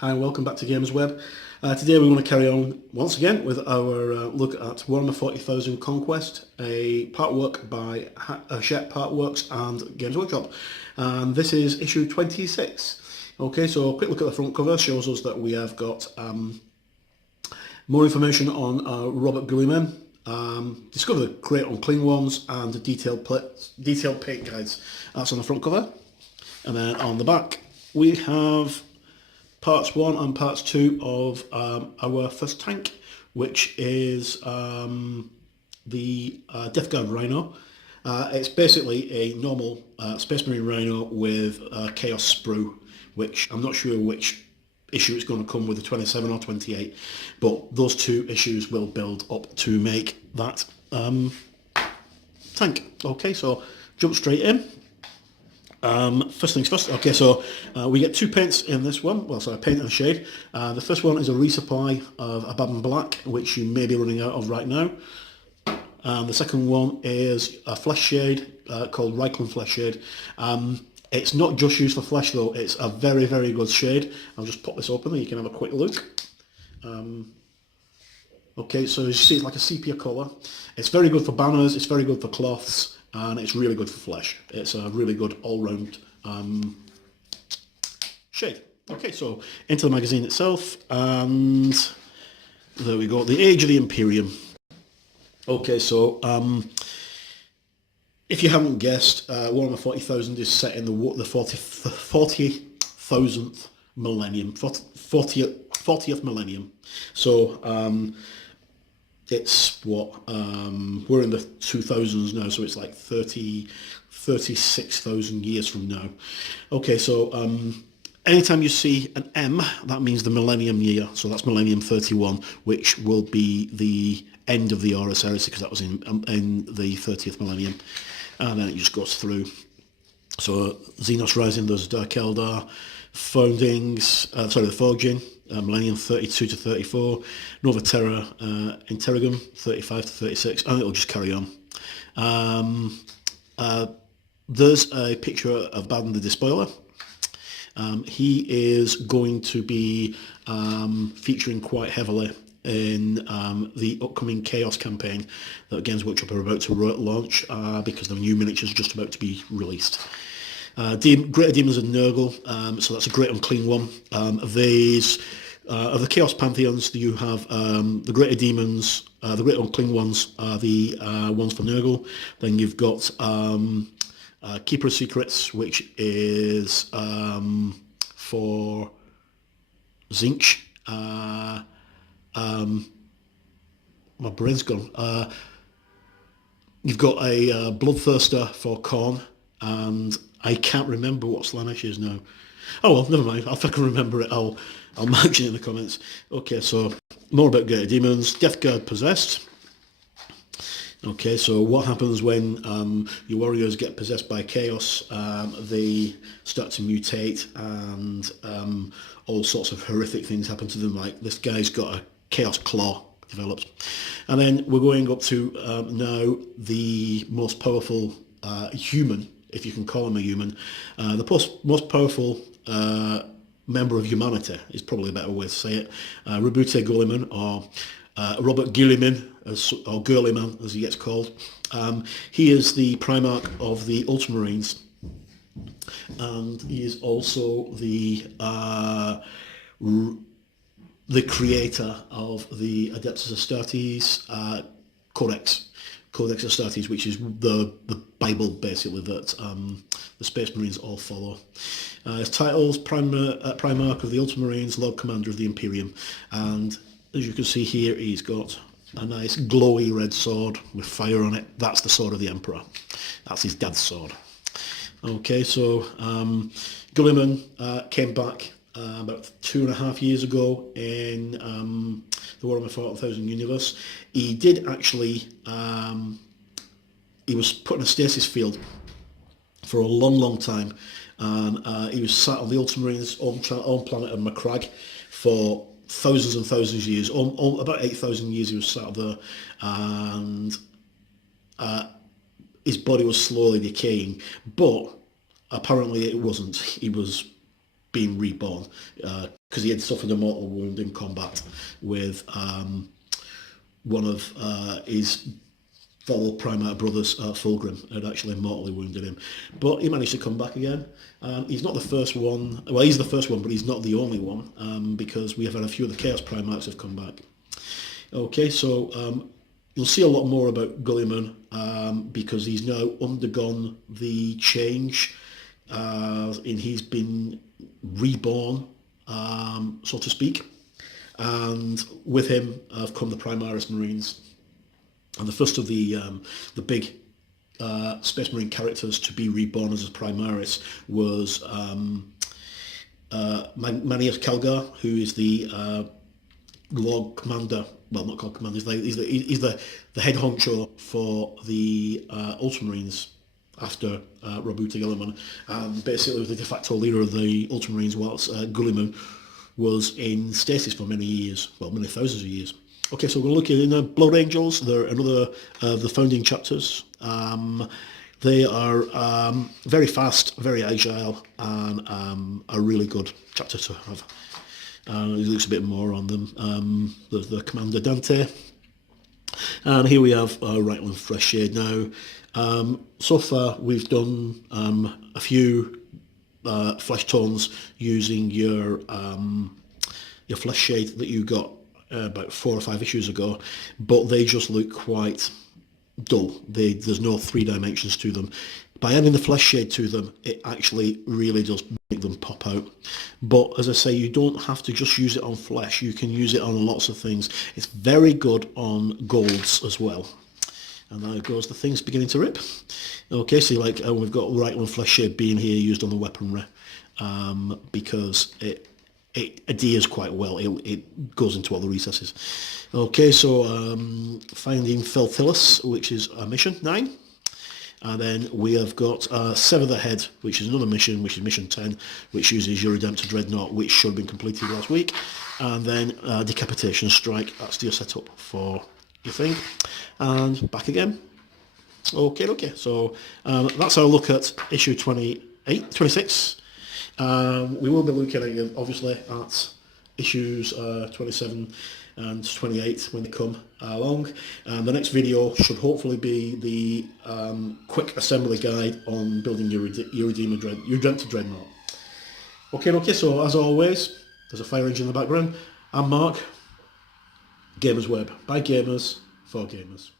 Hi and welcome back to Gamers Web. Today we want to carry on once again with our look at Warhammer 40,000 Conquest, a part work by Hachette, Partworks and Games Workshop. And this is issue 26. Okay, so a quick look at the front cover shows us that we have got more information on Robert Gulliman, discover the great unclean ones and detailed paint guides. That's on the front cover. And then on the back we have parts 1 and parts 2 of our first tank, which is the Death Guard Rhino. It's basically a normal Space Marine Rhino with Chaos Sprue, which I'm not sure which issue it's going to come with, the 27 or 28, but those two issues will build up to make that tank. Okay, so jump straight in. First things first. Okay, so we get two paints in this one. Well, sorry, paint and shade. The first one is a resupply of Abaddon Black, which you may be running out of right now. The second one is a flesh shade called Reichland Flesh Shade. It's not just used for flesh though. It's a very, very good shade. I'll just pop this open and you can have a quick look. Okay, so as you see, it's like a sepia colour. It's very good for banners. It's very good for cloths. And it's really good for flesh. It's a really good all-round shade. Okay, so into the magazine itself, and there we go, the Age of the Imperium. Okay, so if you haven't guessed, Warhammer 40,000 is set in the 40,000th millennium, 40th millennium. So it's what, we're in the 2000s now, so it's like 36,000 years from now. Okay, so anytime you see an M, that means the millennium year, so that's millennium 31, which will be the end of the Horus Heresy, because that was in the 30th millennium, and then it just goes through. So Xenos Rising, there's Dark Eldar, Foundings, the Forging, Millennium 32 to 34, Nova Terra Interregum 35 to 36, and it'll just carry on. There's a picture of Baden the Despoiler. He is going to be featuring quite heavily in the upcoming Chaos campaign that Games Workshop are about to launch because the new miniatures are just about to be released. Greater Demons of Nurgle, so that's a great unclean one. Of the Chaos Pantheons, you have the Greater Demons, the Great Unclean ones are the ones for Nurgle. Then you've got Keeper of Secrets, which is for Zinch. My brain's gone. You've got a Bloodthirster for Khorne, and I can't remember what Slaanesh is now. Oh well, never mind. If I can remember it, I'll mention it in the comments. Okay, so more about Greater Demons. Death Guard Possessed. Okay, so what happens when your warriors get possessed by chaos? They start to mutate, and all sorts of horrific things happen to them. Like this guy's got a chaos claw developed, and then we're going up to now the most powerful human, if you can call him a human, the most powerful member of humanity is probably a better way to say it. Robert Gulliman, or Robert Gilliman, or Gurlyman as he gets called. He is the Primarch of the Ultramarines, and he is also the creator of the Adeptus Astartes Codex Astartes, which is the Bible basically that the Space Marines all follow. His titles: Primarch of the Ultramarines, Lord Commander of the Imperium, and as you can see here, he's got a nice glowy red sword with fire on it. That's the sword of the Emperor. That's his dad's sword. Okay, so Gulliman came back about 2.5 years ago in the Warhammer 40,000 universe. He did actually, he was put in a stasis field for a long time, and he was sat on the Ultramarines' own planet of Macragge for thousands and thousands of years, about 8,000 years he was sat there, and his body was slowly decaying, but apparently it wasn't. He was being reborn, because because he had suffered a mortal wound in combat with one of his fellow Primarch brothers, Fulgrim, had actually mortally wounded him. But he managed to come back again. He's not the first one. Well, he's the first one, but he's not the only one, because we have had a few of the Chaos Primarchs have come back. Okay, so you'll see a lot more about Gulliman because he's now undergone the change, and he's been reborn, so to speak. And with him have come the Primaris Marines. And the first of the big Space Marine characters to be reborn as a Primaris was Manius Kelgar, who is the Lord Commander. Well, not called Commander. He's the head honcho for the Ultramarines after Robuta Gulliman, and basically was the de facto leader of the Ultramarines whilst Gulliman was in stasis for many years, well, many thousands of years. Okay, so we're looking at Blood Angels. They're another of the founding chapters. They are very fast, very agile, and a really good chapter to have. It looks a bit more on them. The Commander Dante. And here we have Rightland Fresh Shade now. So far we've done a few flesh tones using your flesh shade that you got about 4 or 5 issues ago, but they just look quite dull. There's no 3 dimensions to them. By adding the flesh shade to them, it actually really does make them pop out. But as I say, you don't have to just use it on flesh. You can use it on lots of things. It's very good on golds as well. And there goes the things beginning to rip. Okay, so like we've got Rightland Flesh Shade being here used on the weaponry because it adheres quite well. It goes into all the recesses. Okay, so finding Felthilus, which is a mission 9. And then we have got Sever the Head, which is another mission, which is mission 10, which uses your Redemptor Dreadnought, which should have been completed last week. And then Decapitation Strike, that's your setup for your thing. And back again. Okay, so that's our look at issue 26. We will be looking at, obviously, at issues 27 and 28 when they come along. The next video should hopefully be the quick assembly guide on building your Redemptor Dreadnought. Okay, so as always, there's a fire engine in the background. I'm Mark, Gamers Web, by gamers, for gamers.